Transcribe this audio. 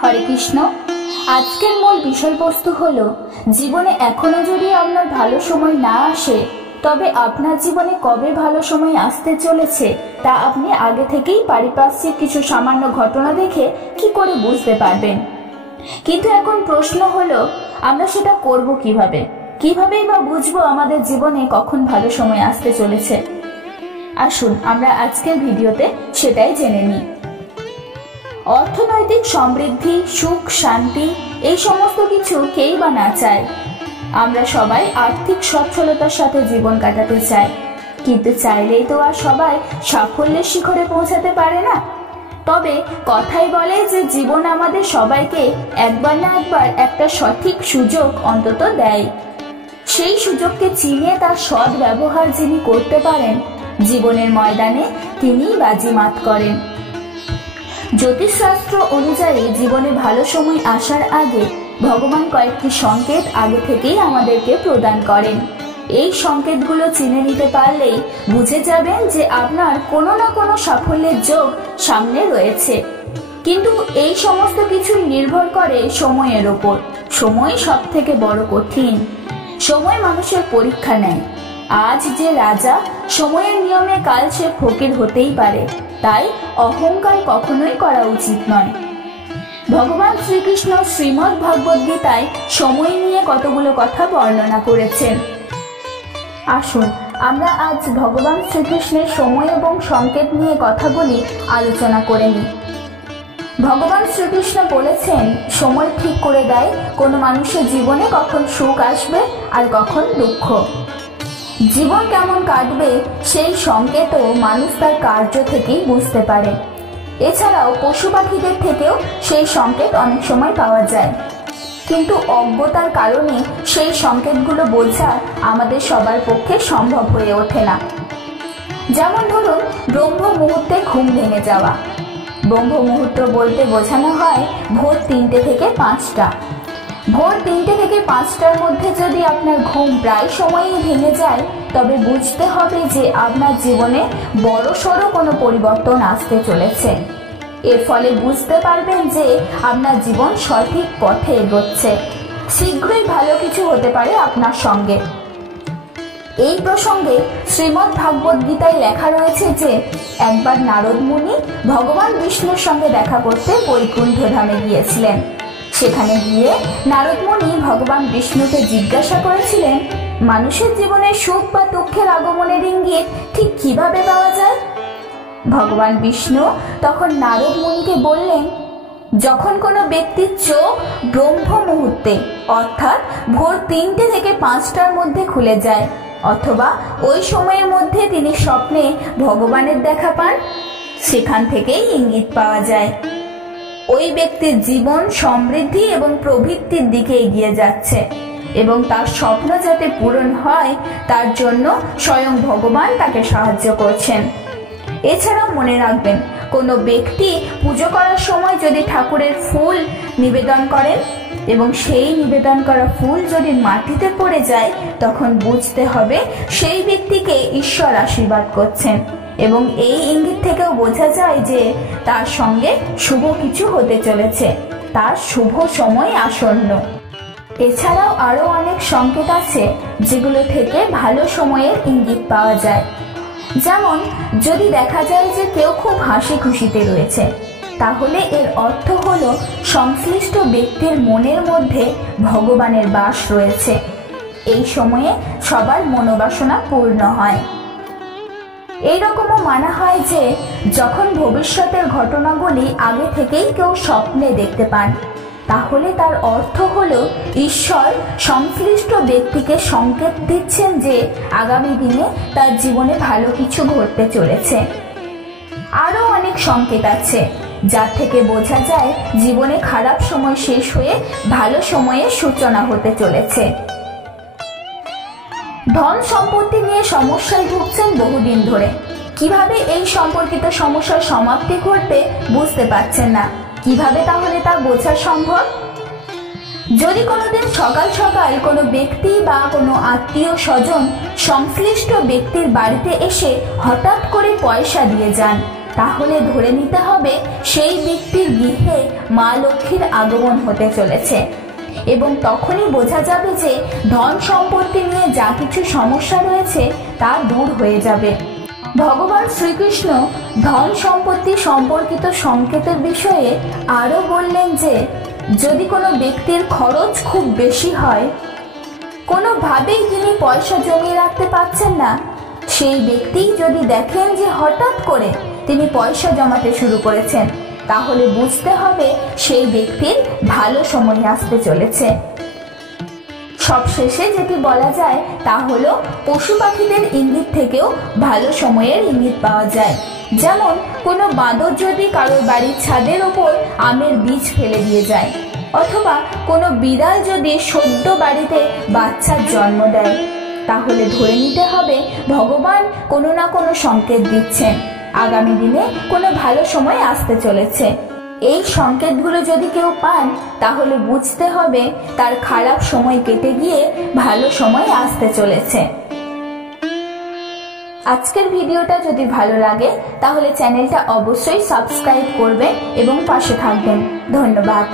হরে কৃষ্ণ। আজকের মূল বিষয়বস্তু হলো, জীবনে এখনো যদি আপনার ভালো সময় না আসে, তবে আপনার জীবনে কবে ভালো সময় আসতে চলেছে তা আপনি আগে থেকেই পারিপার্শ্বিক কিছু সামান্য ঘটনা দেখে কি করে বুঝতে পারবেন। কিন্তু এখন প্রশ্ন হলো, আমরা সেটা করব কিভাবেই বা বুঝবো আমাদের জীবনে কখন ভালো সময় আসতে চলেছে। আসুন আমরা আজকের ভিডিওতে সেটাই জেনে নিই। অর্থনৈতিক সমৃদ্ধি, সুখ, শান্তি এই সমস্ত কিছু কেই বা না চায়। আমরা সবাই আর্থিক সচ্ছলতার সাথে জীবন কাটাতে চাই, কিন্তু চাইলেই তো আর সবাই সাফল্যের শিখরে পৌঁছাতে পারে না। তবে কথাই বলে যে জীবন আমাদের সবাইকে একবার না একবার একটা সঠিক সুযোগ অন্তত দেয়। সেই সুযোগকে চিনে তার সৎ ব্যবহার যিনি করতে পারেন, জীবনের ময়দানে তিনিই বাজিমাত করেন। জ্যোতিষশাস্ত্র অনুযায়ী জীবনে ভালো সময় আসার আগে ভগবান কয়েকটি সংকেত আগে থেকেই আমাদেরকে প্রদান করেন। এই সংকেতগুলো চিনে নিতে পারলেই বুঝে যাবেন যে আপনার কোনো না কোনো সাফল্যের যোগ সামনে রয়েছে। কিন্তু এই সমস্ত কিছুই নির্ভর করে সময়ের ওপর। সময় সব থেকে বড় কঠিন। সময় মানুষের পরীক্ষা নেয়। আজ যে রাজা, সময়ের নিয়মে কাল সে ফকির হতেই পারে। তাই অহংকার কখনোই করা উচিত নয়। ভগবান শ্রীকৃষ্ণ শ্রীমদ্ ভাগবত গীতায় সময় নিয়ে কতগুলো কথা বর্ণনা করেছেন। আসুন আমরা আজ ভগবান শ্রীকৃষ্ণের সময় এবং সংকেত নিয়ে কথাগুলি আলোচনা করে নিই। ভগবান শ্রীকৃষ্ণ বলেছেন, সময় ঠিক করে দেয় কোনো মানুষের জীবনে কখন সুখ আসবে আর কখন দুঃখ। জীবন কেমন কাটবে সেই সংকেতও মানুষ তার কার্য থেকেই বুঝতে পারে। এছাড়াও পশু পাখিদের থেকেও সেই সংকেত অনেক সময় পাওয়া যায়, কিন্তু অজ্ঞতার কারণে সেই সংকেতগুলো বোঝা আমাদের সবার পক্ষে সম্ভব হয়ে ওঠে না। যেমন ধরুন, ব্রহ্ম মুহূর্তে ঘুম ভেঙে যাওয়া। ব্রহ্ম মুহূর্ত বলতে বোঝানো হয় ভোর 3টে থেকে 5টা। ভোর 3টে থেকে 5টার মধ্যে যদি আপনার ঘুম প্রায় সময়ই ভেঙে যায়, তবে বুঝতে হবে যে আপনার জীবনে বড়সড় কোনো পরিবর্তন আসতে চলেছে। এর ফলে বুঝতে পারবেন যে আপনার জীবন সঠিক পথে এগোচ্ছে। শীঘ্রই ভালো কিছু হতে পারে আপনার সঙ্গে। এই প্রসঙ্গে শ্রীমদ্ ভাগবত গীতায় লেখা রয়েছে যে একবার নারদ মুনি ভগবান বিষ্ণুর সঙ্গে দেখা করতে বৈকুণ্ঠ ধামে গিয়েছিলেন। সেখানে গিয়ে নারদ মুনি ভগবান বিষ্ণুকে জিজ্ঞাসা করেছিলেন, মানুষের জীবনে সুখ বা দুঃখের আগমনের ইঙ্গিত ঠিক কিভাবে পাওয়া যায়? ভগবান বিষ্ণু তখন নারদ মুনিকে বললেন, যখন কোনো ব্যক্তির চোখ ব্রহ্ম মুহূর্তে অর্থাৎ ভোর 3টে থেকে 5টার মধ্যে খুলে যায়, অথবা ওই সময়ের মধ্যে তিনি স্বপ্নে ভগবানের দেখা পান, সেখান থেকেই ইঙ্গিত পাওয়া যায় ওই ব্যক্তির জীবন সমৃদ্ধি এবং প্রবৃত্তির দিকে এগিয়ে যাচ্ছে এবং তার স্বপ্ন যাতে পূরণ হয় তার জন্য স্বয়ং ভগবান তাকে সাহায্য করছেন। এছাড়াও মনে রাখবেন, কোনো ব্যক্তি পুজো করার সময় যদি ঠাকুরের ফুল নিবেদন করেন এবং সেই নিবেদন করা ফুল যদি মাটিতে পড়ে যায়, তখন বুঝতে হবে সেই ব্যক্তিকে ঈশ্বর আশীর্বাদ করছেন এবং এই ইঙ্গিত থেকেও বোঝা যায় যে তার সঙ্গে শুভ কিছু হতে চলেছে, তার শুভ সময় আসন্ন। এছাড়াও আরো অনেক সংকেত আছে যেগুলো থেকে ভালো সময়ের ইঙ্গিত পাওয়া যায়। যেমন যদি দেখা যায় যে কেউ খুব হাসি খুশিতে রয়েছে, তাহলে এর অর্থ হলো সংশ্লিষ্ট ব্যক্তির মনের মধ্যে ভগবানের বাস রয়েছে। এই সময়ে সবার মনোবাসনা পূর্ণ হয়। এইরকমও মানা হয় যে যখন ভবিষ্যতের ঘটনাগুলি আগে থেকেই কেউ স্বপ্নে দেখতে পান, তাহলে তার অর্থ হলো ঈশ্বর সংশ্লিষ্ট ব্যক্তিকে সংকেত দিচ্ছেন যে আগামী দিনে তার জীবনে ভালো কিছু ঘটতে চলেছে। আরো অনেক সংকেত আছে যার থেকে বোঝা যায় জীবনে খারাপ সময় শেষ হয়ে ভালো সময়ের সূচনা হতে চলেছে। ধন সম্পত্তি নিয়ে সমস্যায় ভুগছেন বহুদিন ধরে, কিভাবে এই সম্পর্কিত সমস্যার সমাপ্তি ঘটবে বুঝতে পারছেন না, কিভাবে তাহলে তা বোঝা সম্ভব? যদি কোনোদিন সকাল সকাল কোনো ব্যক্তি বা কোনো আত্মীয় স্বজন সংশ্লিষ্ট ব্যক্তির বাড়িতে এসে হঠাৎ করে পয়সা দিয়ে যান, তাহলে ধরে নিতে হবে সেই ব্যক্তির গৃহে মা লক্ষ্মীর আগমন হতে চলেছে এবং তখনই বোঝা যাবে যে ধন সম্পত্তি নিয়ে যা কিছু সমস্যা রয়েছে তা দূর হয়ে যাবে। ভগবান শ্রীকৃষ্ণ ধন সম্পত্তি সম্পর্কিত সংকেতের বিষয়ে আরও বললেন যে যদি কোনো ব্যক্তির খরচ খুব বেশি হয়, কোনোভাবেই তিনি পয়সা জমিয়ে রাখতে পারছেন না, সেই ব্যক্তি যদি দেখেন যে হঠাৎ করে তিনি পয়সা জমাতে শুরু করেছেন, তাহলে বুঝতে হবে সেই ব্যক্তির ভালো সময় আসতে চলেছে। সবশেষে যেটি বলা যায় তা হলো পশু পাখিদের ইঙ্গিত থেকেও ভালো সময়ের ইঙ্গিত পাওয়া যায়। যেমন কোনো বাঁদর যদি কারোর বাড়ির ছাদের ওপর আমের বীজ ফেলে দিয়ে যায়, অথবা কোনো বিড়াল যদি সদ্য বাড়িতে বাচ্চার জন্ম দেয়, তাহলে ধরে নিতে হবে ভগবান কোনো না কোনো সংকেত দিচ্ছেন, আগামী দিনে কোনো ভালো সময় আসতে চলেছে। এই সংকেতগুলো যদি কেউ পান তাহলে বুঝতে হবে তার খারাপ সময় কেটে গিয়ে ভালো সময় আসতে চলেছে। আজকের ভিডিওটা যদি ভালো লাগে তাহলে চ্যানেলটা অবশ্যই সাবস্ক্রাইব করবেন এবং পাশে থাকবেন। ধন্যবাদ।